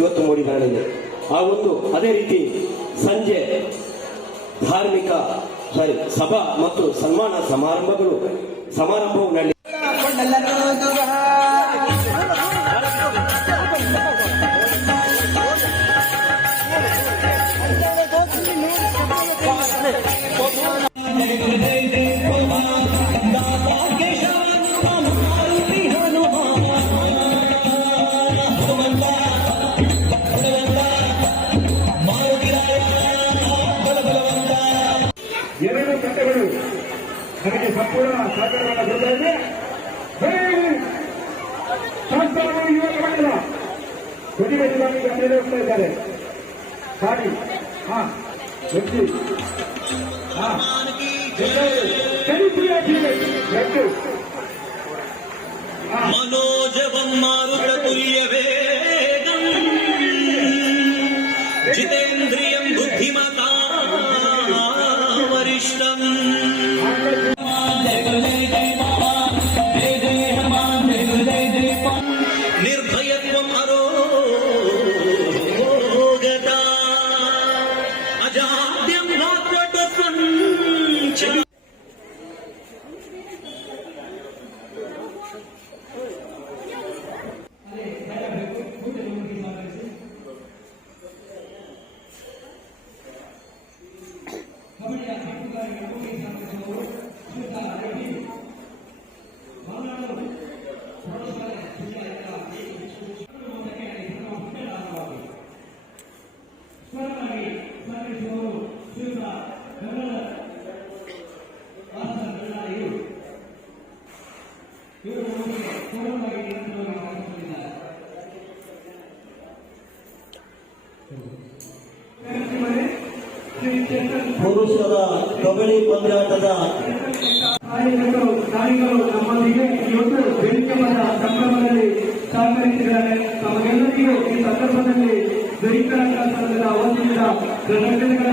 ಇವತ್ತು ಮೂಡಿ ಬರಲಿದೆ. ಆ ಒಂದು ಅದೇ ರೀತಿ ಸಂಜೆ ಧಾರ್ಮಿಕ ಸಭಾ ಮತ್ತು ಸನ್ಮಾನ ಸಮಾರಂಭವು ನಡೆಯಲಿದೆ. ಎರಡು ತಂಡಗಳು ನನಗೆ ಸಂಪೂರ್ಣ ಸಹಕಾರವನ್ನು ಕೊಡ್ತಾ ಇದೆ. ಶಾಸಕರು ಯುವಕ ಮಂಡಲ ಕೊಡಿಗಟ್ಟಿಗೆ ಮೇಲೆ ಹೋಗ್ತಾ ಇದ್ದಾರೆ. ಸಾರಿ ವ್ಯಕ್ತಿ मनोजवं मारुततुल्यवेगं जितेन्द्रियं बुद्धिमतां वरिष्ठम् निर्भयत्वम् अरोगता अजाड्यं नाट्यत्वं ಪುರುಷರ ಕಬಡ್ಡಿ ಪಂದ್ಯಾಟದ ನಮ್ಮೊಂದಿಗೆ ಇವತ್ತು ಬೆಳಿಗ್ಗೆಮದ ಸಂಭ್ರಮದಲ್ಲಿ ಸಹಕರಿಸಿದ್ದಾರೆ. ತಮಗೆಲ್ಲರಿಗೂ ಈ ಸಂದರ್ಭದಲ್ಲಿ ಬೆಳಿಕರಂಗ ಸಂಘದ ವತಿಯಿಂದ ಧನ್ಯವಾದಗಳು.